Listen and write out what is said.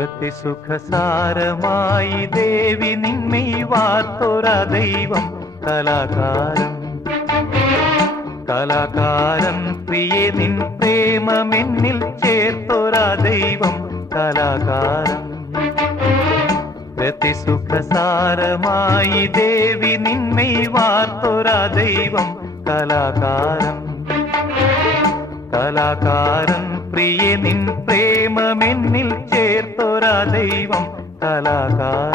രതിസുഖസാരമായി ദേവി നിന്നെ വാർത്തൊരാ ദൈവം കലാകാരൻ. കലാകാരൻ പ്രിയേ നിൻ പ്രേമമെന്നിൽ ചേർത്തൊരാ ദൈവം കലാകാരൻ. രതിസുഖസാരമായി ദേവി നിന്നെ വാർത്തൊരാ ദൈവം കലാകാരൻ. കലാകാരൻ പ്രിയേ നിൻ പ്രേമമെന്നിൽ ചേർത്തൊരാ ദൈവം കലാകാരൻ.